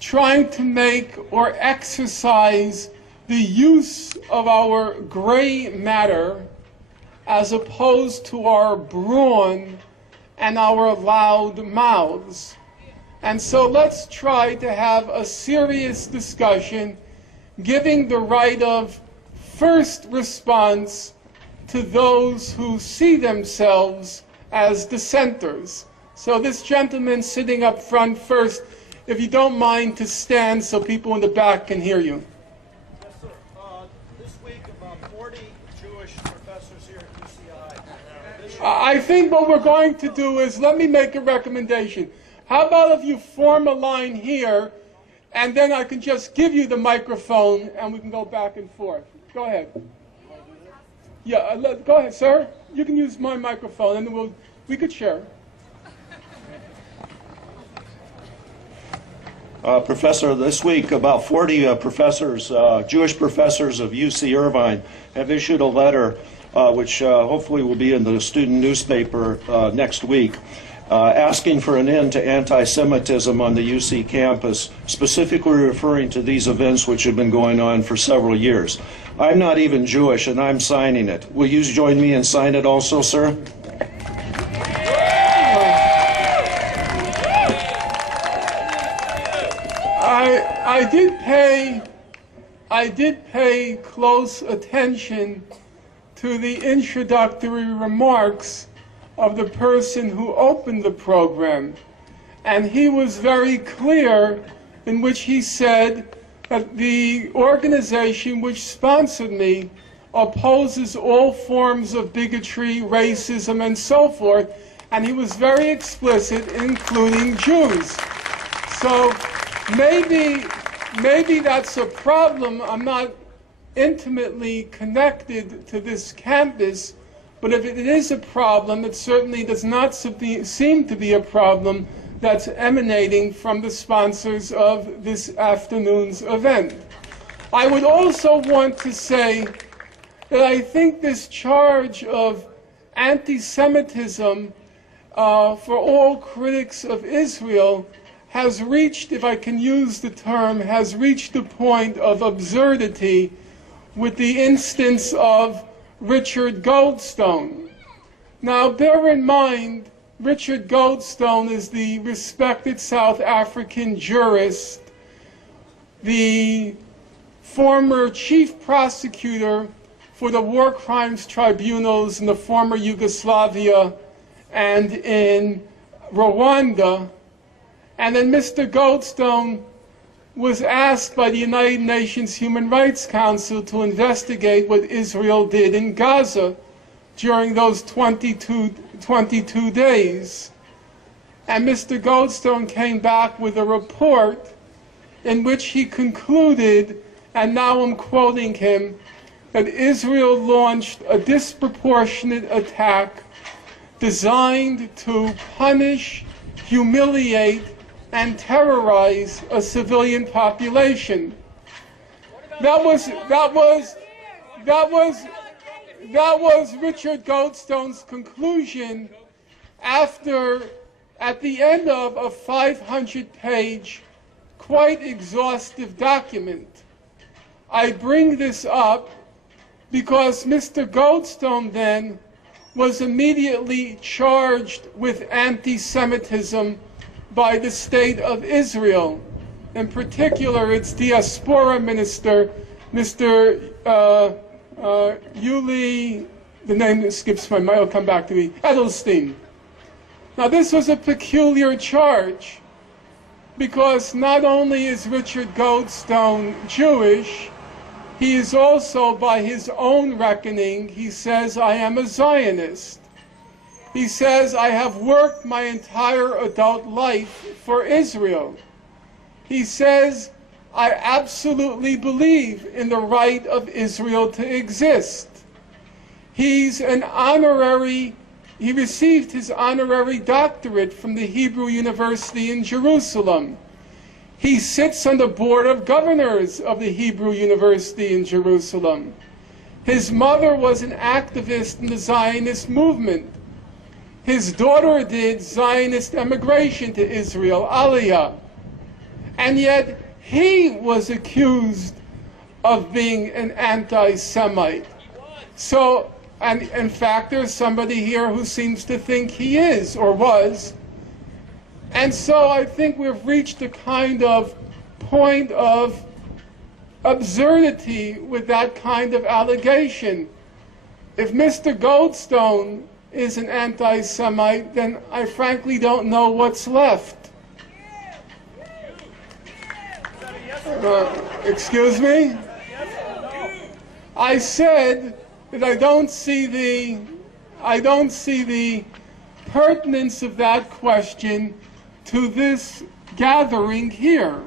trying to make or exercise the use of our gray matter as opposed to our brawn and our loud mouths. And so let's try to have a serious discussion, giving the right of first response to those who see themselves as dissenters. So this gentleman sitting up front first, if you don't mind to stand so people in the back can hear you. Yes, sir. This week, about 40 Jewish professors here at UCI. I think what we're going to do is, let me make a recommendation. How about if you form a line here, and then I can just give you the microphone, and we can go back and forth. Go ahead. Yeah, go ahead, sir. You can use my microphone, and then we could share. Professor, this week about 40 professors, Jewish professors of UC Irvine, have issued a letter which hopefully will be in the student newspaper next week, asking for an end to anti-Semitism on the UC campus, specifically referring to these events which have been going on for several years. I'm not even Jewish, and I'm signing it. Will you join me and sign it also, sir? I did pay close attention to the introductory remarks of the person who opened the program, and he was very clear in which he said that the organization which sponsored me opposes all forms of bigotry, racism, and so forth, and he was very explicit, including Jews. So maybe that's a problem. I'm not intimately connected to this campus, but if it is a problem, it certainly does not seem to be a problem that's emanating from the sponsors of this afternoon's event. I would also want to say that I think this charge of anti-Semitism for all critics of Israel has reached, if I can use the term, has reached the point of absurdity with the instance of Richard Goldstone. Now, bear in mind, Richard Goldstone is the respected South African jurist, the former chief prosecutor for the war crimes tribunals in the former Yugoslavia and in Rwanda. And then Mr. Goldstone was asked by the United Nations Human Rights Council to investigate what Israel did in Gaza during those 22 days. And Mr. Goldstone came back with a report in which he concluded, and now I'm quoting him, that Israel launched a disproportionate attack designed to punish, humiliate, and terrorize a civilian population. That was Richard Goldstone's conclusion after, at the end of a 500-page, quite exhaustive document. I bring this up because Mr. Goldstone then was immediately charged with anti-Semitism by the state of Israel, in particular its diaspora minister, Mr. Yuli, the name skips my mind, it'll come back to me, Edelstein. Now this was a peculiar charge, because not only is Richard Goldstone Jewish, he is also, by his own reckoning, he says, I am a Zionist. He says, I have worked my entire adult life for Israel. He says, I absolutely believe in the right of Israel to exist. He received his honorary doctorate from the Hebrew University in Jerusalem. He sits on the board of governors of the Hebrew University in Jerusalem. His mother was an activist in the Zionist movement. His daughter did Zionist emigration to Israel, Aliyah. And yet he was accused of being an anti-Semite. So, and in fact, there's somebody here who seems to think he is or was. And so I think we've reached a kind of point of absurdity with that kind of allegation. If Mr. Goldstone is an anti-Semite, then I frankly don't know what's left. Excuse me? I said that I don't see the pertinence of that question to this gathering here.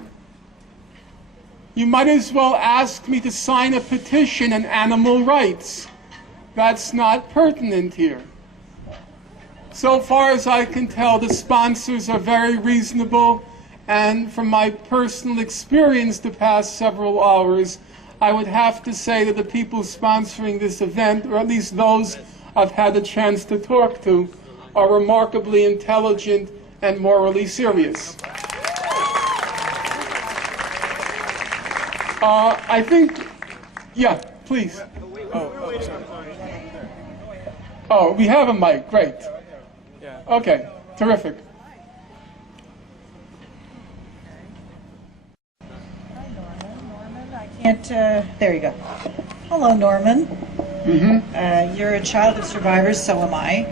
You might as well ask me to sign a petition on animal rights. That's not pertinent here. So far as I can tell, the sponsors are very reasonable, and from my personal experience the past several hours, I would have to say that the people sponsoring this event, or at least those I've had a chance to talk to, are remarkably intelligent and morally serious. I think, yeah, please. Oh, we have a mic, great. Okay, terrific. Hi, Norman, I can't, there you go. Hello, Norman. You're a child of survivors, so am I.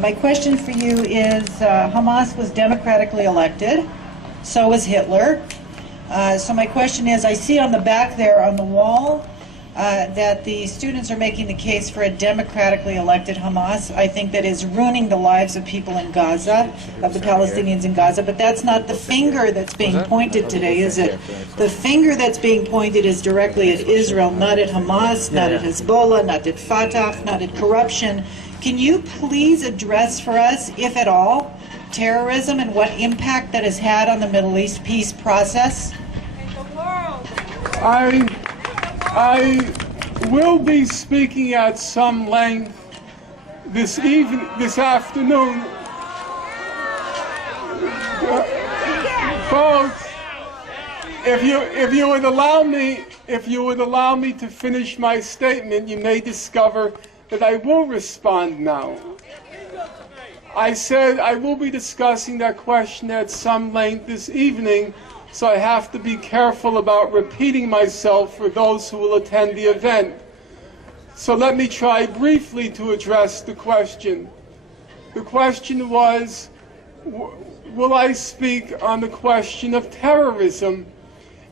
My question for you is, Hamas was democratically elected, so was Hitler. So my question is, I see on the back there on the wall that the students are making the case for a democratically elected Hamas. I think that is ruining the lives of people in Gaza, of the Palestinians in Gaza, but that's not the finger that's being pointed today, is it? The finger that's being pointed is directly at Israel, not at Hamas, not at Hezbollah, not at Fatah, not at corruption. Can you please address for us, if at all, terrorism and what impact that has had on the Middle East peace process? I will be speaking at some length this afternoon. Folks, if you would allow me to finish my statement, you may discover that I will respond now. I said I will be discussing that question at some length this evening, so I have to be careful about repeating myself for those who will attend the event. So let me try briefly to address the question. The question was, will I speak on the question of terrorism?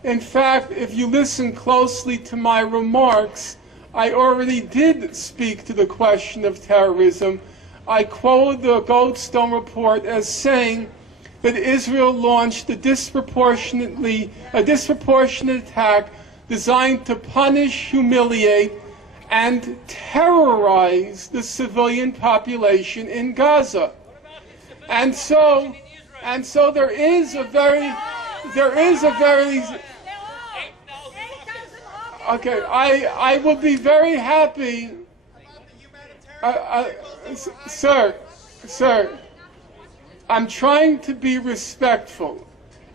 In fact, if you listen closely to my remarks, I already did speak to the question of terrorism. I quoted the Goldstone report as saying that Israel launched a disproportionate attack designed to punish, humiliate, and terrorize the civilian population in Gaza. And so there is a very okay, I would be very happy, sir, I'm trying to be respectful.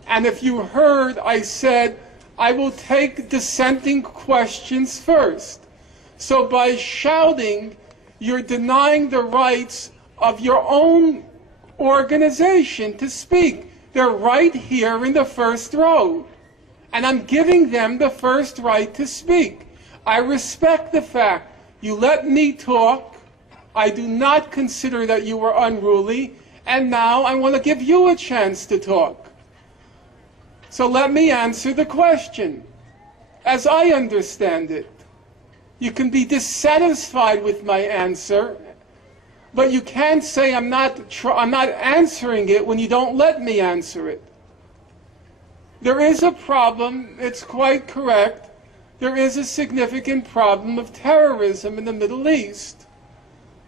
And if you heard, I said I will take dissenting questions first. So by shouting, you're denying the rights of your own organization to speak. They're right here in the first row. And I'm giving them the first right to speak. I respect the fact you let me talk. I do not consider that you were unruly. And now I want to give you a chance to talk. So let me answer the question. As I understand it, you can be dissatisfied with my answer, but you can't say I'm not answering it when you don't let me answer it. There is a problem, it's quite correct. There is a significant problem of terrorism in the Middle East.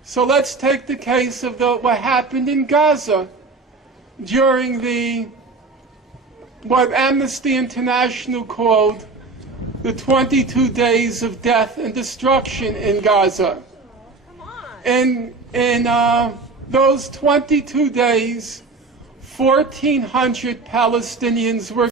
So let's take the case of what happened in Gaza during what Amnesty International called the 22 days of death and destruction in Gaza. In those 22 days, 1,400 Palestinians were